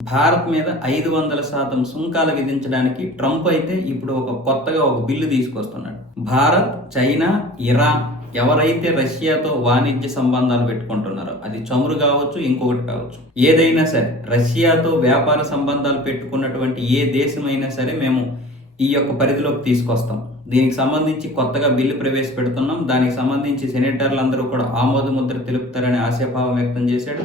భారత్ మీద ఐదు వందల శాతం సుంకాలు విధించడానికి ట్రంప్ అయితే ఇప్పుడు ఒక కొత్తగా ఒక బిల్లు తీసుకొస్తున్నాడు. భారత్ చైనా ఇరాన్ ఎవరైతే రష్యాతో వాణిజ్య సంబంధాలు పెట్టుకుంటున్నారో అది చమురు కావచ్చు ఇంకొకటి కావచ్చు ఏదైనా సరే రష్యాతో వ్యాపార సంబంధాలు పెట్టుకున్నటువంటి ఏ దేశమైనా సరే మేము ఈ యొక్క పరిధిలోకి తీసుకొస్తాం. దీనికి సంబంధించి కొత్తగా బిల్లు ప్రవేశపెడుతున్నాం. దానికి సంబంధించి సెనేటర్లు అందరూ కూడా ఆమోద ముద్ర తెలుపుతారని ఆశాభావం వ్యక్తం చేశాడు.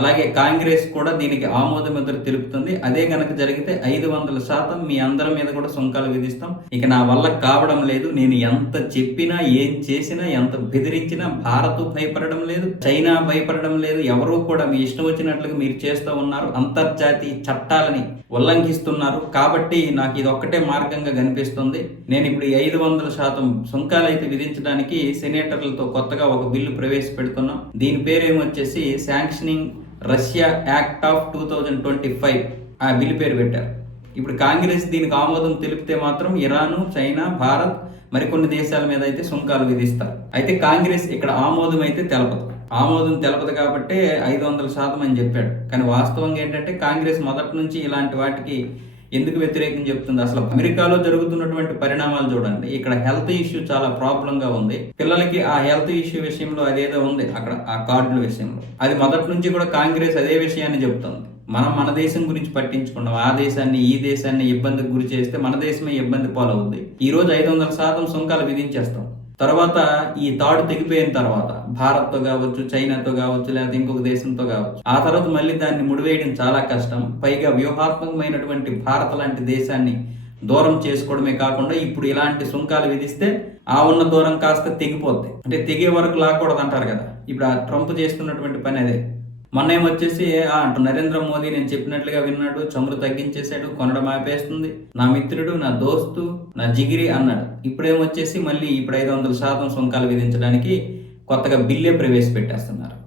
అలాగే కాంగ్రెస్ కూడా దీనికి ఆమోద ముద్ర తెలుపుతుంది అదే గనక జరిగితే ఐదు వందల శాతం మీ అందరి మీద కూడా సుంకాలు విధిస్తాం. ఇక నా వల్ల కావడం లేదు. నేను ఎంత చెప్పినా ఏం చేసినా ఎంత బెదిరించినా భారత్ భయపడడం లేదు. చైనా భయపడడం లేదు. ఎవరూ కూడా మీ ఇష్టం వచ్చినట్లుగా మీరు చేస్తూ ఉన్నారు. అంతర్జాతీయ చట్టాలని ఉల్లంఘిస్తున్నారు. కాబట్టి నాకు ఇది ఒక్కటే మార్గంగా కనిపిస్తుంది. నేను ఇప్పుడు ఈ ఐదు వందల శాతం సుంకాలు అయితే విధించడానికి సెనేటర్లతో కొత్తగా ఒక బిల్లు ప్రవేశపెడుతున్నాం. దీని పేరు ఏమొచ్చేసి sanctioning Russia act of two thousand twenty five ఆ బిల్ పేరు పెట్టారు. ఇప్పుడు కాంగ్రెస్ దీనికి ఆమోదం తెలిపితే మాత్రం ఇరాను చైనా భారత్ మరికొన్ని దేశాల మీద అయితే సుంకాలు విధిస్తారు. అయితే కాంగ్రెస్ ఇక్కడ ఆమోదం అయితే తెలపదు. ఆమోదం తెలపదు కాబట్టి ఐదు వందల శాతం అని చెప్పాడు. కానీ వాస్తవంగా ఏంటంటే కాంగ్రెస్ మొదటి నుంచి ఇలాంటి వాటికి ఎందుకు వ్యతిరేకం చెప్తుంది? అసలు అమెరికాలో జరుగుతున్నటువంటి పరిణామాలు చూడండి. ఇక్కడ హెల్త్ ఇష్యూ చాలా ప్రాబ్లం గా ఉంది. పిల్లలకి ఆ హెల్త్ ఇష్యూ విషయంలో అదేదో ఉంది. అక్కడ ఆ కార్డుల విషయంలో. అది మొదటి నుంచి కూడా కాంగ్రెస్ అదే విషయాన్ని చెప్తుంది. మనం మన దేశం గురించి పట్టించుకున్నాం. ఆ దేశాన్ని ఈ దేశాన్ని ఇబ్బందికి గురి చేస్తే మన దేశమే ఇబ్బంది పాలవుద్ది. ఈ రోజు ఐదు వందల శాతం సుంకాలు విధించేస్తాం. తర్వాత ఈ తాడు తెగిపోయిన తర్వాత భారత్తో కావచ్చు చైనాతో కావచ్చు లేకపోతే ఇంకొక దేశంతో కావచ్చు ఆ తర్వాత మళ్ళీ దాన్ని ముడివేయడం చాలా కష్టం. పైగా వ్యూహాత్మకమైనటువంటి భారత్ లాంటి దేశాన్ని దూరం చేసుకోవడమే కాకుండా ఇప్పుడు ఇలాంటి సుంకాలు విధిస్తే ఆ ఉన్న దూరం కాస్త తెగిపోద్ది. అంటే తెగే వరకు లాక్కూడదు అంటారు కదా. ఇప్పుడు ఆ ట్రంప్ చేస్తున్నటువంటి పని అదే. మొన్న ఏమొచ్చేసి ఆ అంటూ నరేంద్ర మోదీ నేను చెప్పినట్లుగా విన్నాడు చమురు తగ్గించేశాడు కొనడం ఆపేస్తుంది. నా మిత్రుడు నా దోస్తు నా జిగిరి అన్నాడు. ఇప్పుడేమొచ్చేసి మళ్ళీ ఇప్పుడు ఐదు వందల శాతం సుంకాలు విధించడానికి కొత్తగా బిల్లే ప్రవేశపెట్టేస్తున్నారు.